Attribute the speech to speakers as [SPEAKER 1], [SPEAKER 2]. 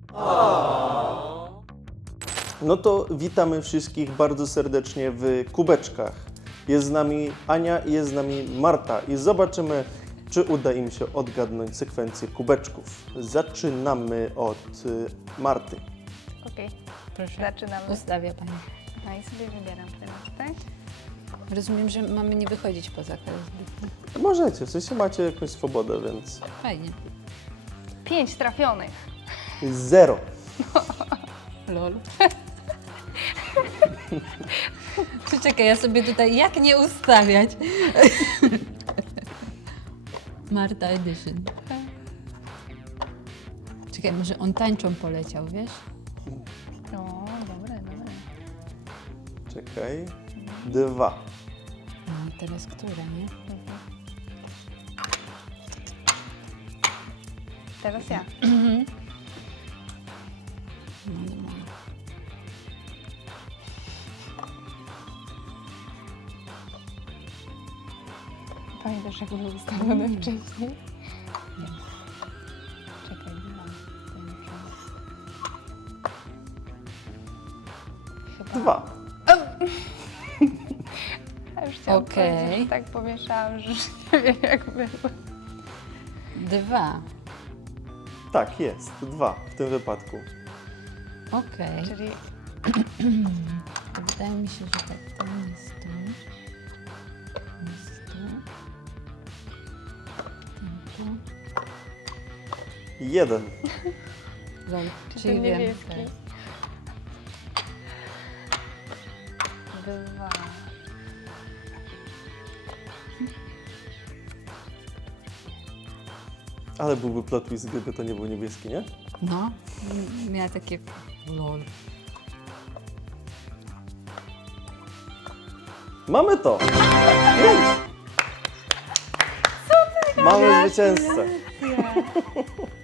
[SPEAKER 1] No to witamy wszystkich bardzo serdecznie w kubeczkach. Jest z nami Ania i jest z nami Marta i zobaczymy, czy uda im się odgadnąć sekwencję kubeczków. Zaczynamy od Marty.
[SPEAKER 2] Okej,
[SPEAKER 3] Proszę.
[SPEAKER 2] zaczynamy.
[SPEAKER 3] Ustawia Pani.
[SPEAKER 2] No i sobie wybieram teraz, tak?
[SPEAKER 3] Rozumiem, że mamy nie wychodzić poza każdy.
[SPEAKER 1] Możecie, w sensie macie jakąś swobodę, więc
[SPEAKER 3] Fajnie.
[SPEAKER 2] 5 trafionych.
[SPEAKER 1] 0.
[SPEAKER 3] Lol. Czekaj, ja sobie tutaj jak nie ustawiać. Marta Edition. Czekaj, może on tańczą poleciał, wiesz?
[SPEAKER 2] No, dobre.
[SPEAKER 1] Czekaj. 2.
[SPEAKER 3] No i teraz która, nie?
[SPEAKER 2] Teraz ja.
[SPEAKER 3] No nie mogę.
[SPEAKER 2] Pamiętasz, jak były ustawione wcześniej?
[SPEAKER 3] Nie.
[SPEAKER 2] Czekaj, mam ten Chyba.
[SPEAKER 1] 2.
[SPEAKER 2] Ja już chciałam
[SPEAKER 3] Okej.
[SPEAKER 2] powiedzieć, że tak pomieszałam, że już nie wiem, jak było.
[SPEAKER 3] 2.
[SPEAKER 1] Tak, jest. 2 w tym wypadku.
[SPEAKER 3] Okej.
[SPEAKER 2] Czyli
[SPEAKER 3] To wydaje mi się, że tak, ten jest tu. Ten jest tu. Ten tu.
[SPEAKER 1] 1.
[SPEAKER 3] Lol,
[SPEAKER 2] czy
[SPEAKER 3] czyli
[SPEAKER 2] ten
[SPEAKER 3] wiem.
[SPEAKER 2] niebieski?
[SPEAKER 3] Tak.
[SPEAKER 2] 2.
[SPEAKER 1] Ale byłby plot twist, gdyby to nie był niebieski, nie?
[SPEAKER 3] No, miała takie lol.
[SPEAKER 1] Mamy to! 5! Mamy zwycięzcę.